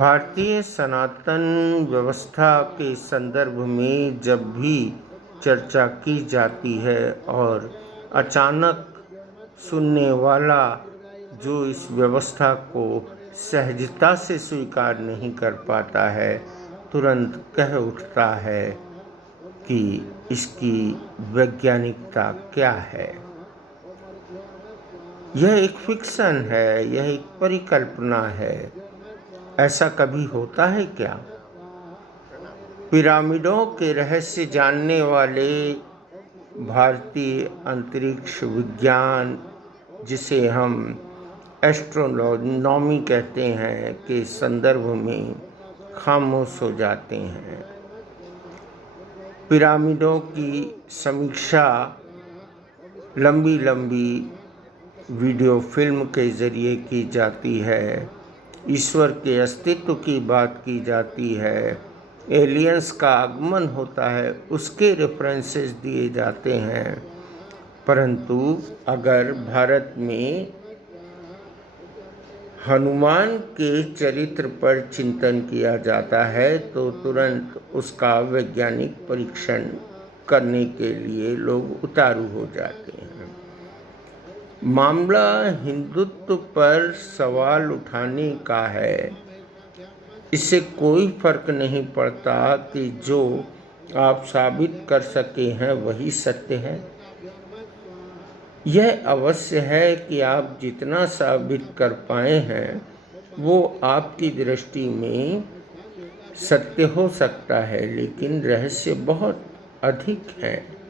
भारतीय सनातन व्यवस्था के संदर्भ में जब भी चर्चा की जाती है और अचानक सुनने वाला जो इस व्यवस्था को सहजता से स्वीकार नहीं कर पाता है, तुरंत कह उठता है कि इसकी वैज्ञानिकता क्या है। यह एक फिक्शन है, यह एक परिकल्पना है। ऐसा कभी होता है क्या? पिरामिडों के रहस्य जानने वाले भारतीय अंतरिक्ष विज्ञान, जिसे हम एस्ट्रोनॉमी कहते हैं, के संदर्भ में खामोश हो जाते हैं। पिरामिडों की समीक्षा लंबी लंबी वीडियो फिल्म के ज़रिए की जाती है, ईश्वर के अस्तित्व की बात की जाती है, एलियंस का आगमन होता है, उसके रेफरेंसेस दिए जाते हैं। परंतु अगर भारत में हनुमान के चरित्र पर चिंतन किया जाता है तो तुरंत उसका वैज्ञानिक परीक्षण करने के लिए लोग उतारू हो जाते हैं। मामला हिंदुत्व पर सवाल उठाने का है। इससे कोई फर्क नहीं पड़ता कि जो आप साबित कर सके हैं वही सत्य है। यह अवश्य है कि आप जितना साबित कर पाए हैं वो आपकी दृष्टि में सत्य हो सकता है, लेकिन रहस्य बहुत अधिक है।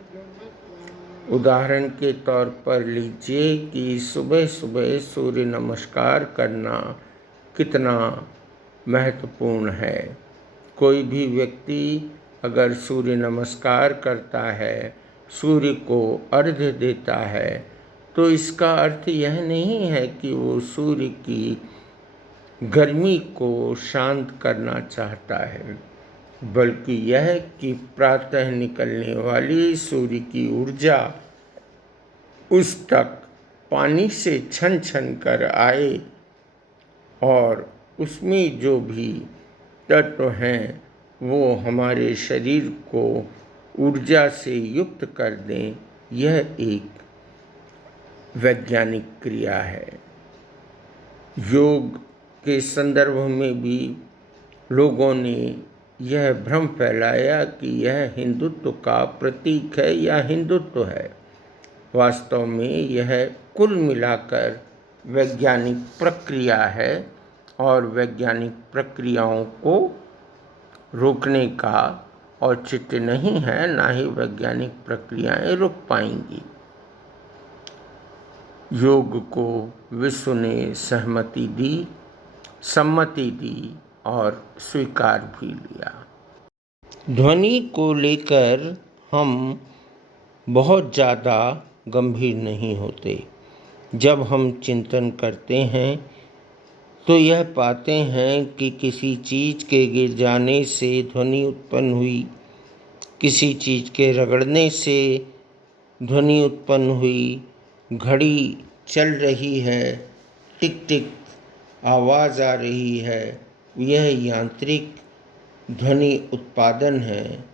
उदाहरण के तौर पर लीजिए कि सुबह सुबह सूर्य नमस्कार करना कितना महत्वपूर्ण है। कोई भी व्यक्ति अगर सूर्य नमस्कार करता है, सूर्य को अर्घ्य देता है, तो इसका अर्थ यह नहीं है कि वो सूर्य की गर्मी को शांत करना चाहता है, बल्कि यह कि प्रातः निकलने वाली सूर्य की ऊर्जा उस तक पानी से छन छन कर आए और उसमें जो भी तत्व हैं वो हमारे शरीर को ऊर्जा से युक्त कर दें। यह एक वैज्ञानिक क्रिया है। योग के संदर्भ में भी लोगों ने यह भ्रम फैलाया कि यह हिंदुत्व का प्रतीक है या हिंदुत्व है। वास्तव में यह कुल मिलाकर वैज्ञानिक प्रक्रिया है और वैज्ञानिक प्रक्रियाओं को रोकने का औचित्य नहीं है, ना ही वैज्ञानिक प्रक्रियाएं रुक पाएंगी। योग को विश्व ने सम्मति दी और स्वीकार भी लिया। ध्वनि को लेकर हम बहुत ज़्यादा गंभीर नहीं होते। जब हम चिंतन करते हैं तो यह पाते हैं कि किसी चीज़ के गिर जाने से ध्वनि उत्पन्न हुई, किसी चीज़ के रगड़ने से ध्वनि उत्पन्न हुई, घड़ी चल रही है, टिक टिक आवाज़ आ रही है, यह यांत्रिक ध्वनि उत्पादन है।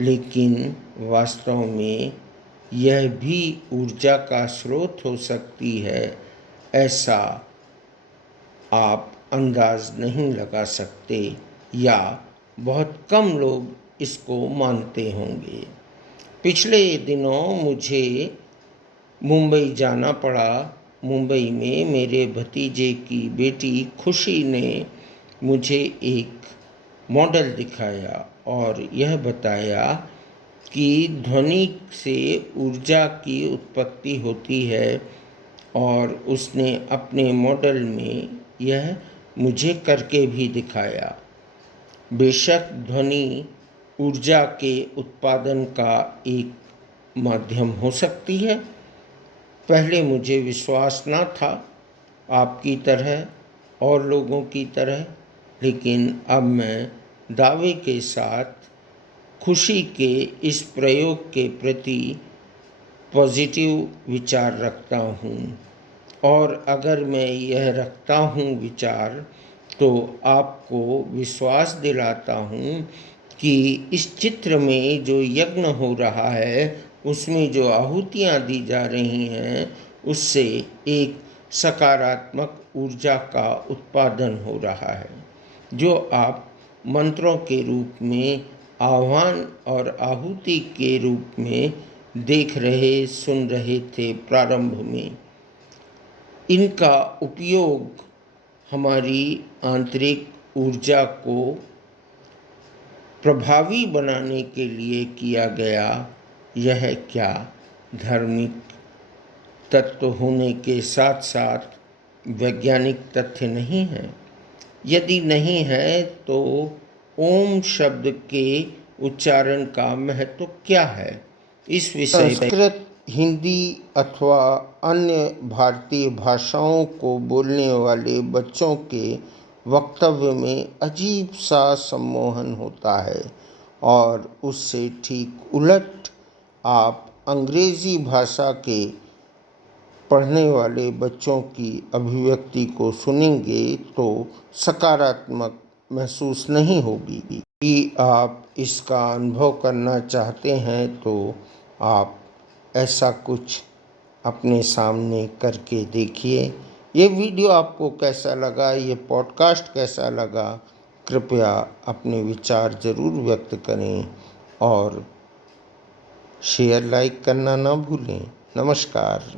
लेकिन वास्तव में यह भी ऊर्जा का स्रोत हो सकती है, ऐसा आप अंदाज नहीं लगा सकते या बहुत कम लोग इसको मानते होंगे। पिछले दिनों मुझे मुंबई जाना पड़ा। मुंबई में मेरे भतीजे की बेटी खुशी ने मुझे एक मॉडल दिखाया और यह बताया कि ध्वनि से ऊर्जा की उत्पत्ति होती है, और उसने अपने मॉडल में यह मुझे करके भी दिखाया। बेशक ध्वनि ऊर्जा के उत्पादन का एक माध्यम हो सकती है। पहले मुझे विश्वास न था, आपकी तरह और लोगों की तरह, लेकिन अब मैं दावे के साथ खुशी के इस प्रयोग के प्रति पॉजिटिव विचार रखता हूँ। और अगर मैं यह रखता हूँ विचार तो आपको विश्वास दिलाता हूँ कि इस चित्र में जो यज्ञ हो रहा है, उसमें जो आहुतियाँ दी जा रही हैं, उससे एक सकारात्मक ऊर्जा का उत्पादन हो रहा है, जो आप मंत्रों के रूप में, आह्वान और आहुति के रूप में देख रहे, सुन रहे थे प्रारंभ में। इनका उपयोग हमारी आंतरिक ऊर्जा को प्रभावी बनाने के लिए किया गया। यह क्या धार्मिक तत्व होने के साथ साथ वैज्ञानिक तथ्य नहीं है? यदि नहीं है तो ओम शब्द के उच्चारण का महत्व क्या है? इस विषय संस्कृत, हिंदी अथवा अन्य भारतीय भाषाओं को बोलने वाले बच्चों के वक्तव्य में अजीब सा सम्मोहन होता है, और उससे ठीक उलट आप अंग्रेजी भाषा के पढ़ने वाले बच्चों की अभिव्यक्ति को सुनेंगे तो सकारात्मक महसूस नहीं होगी। यदि आप इसका अनुभव करना चाहते हैं तो आप ऐसा कुछ अपने सामने करके देखिए। ये वीडियो आपको कैसा लगा, ये पॉडकास्ट कैसा लगा, कृपया अपने विचार ज़रूर व्यक्त करें और शेयर लाइक करना ना भूलें। नमस्कार।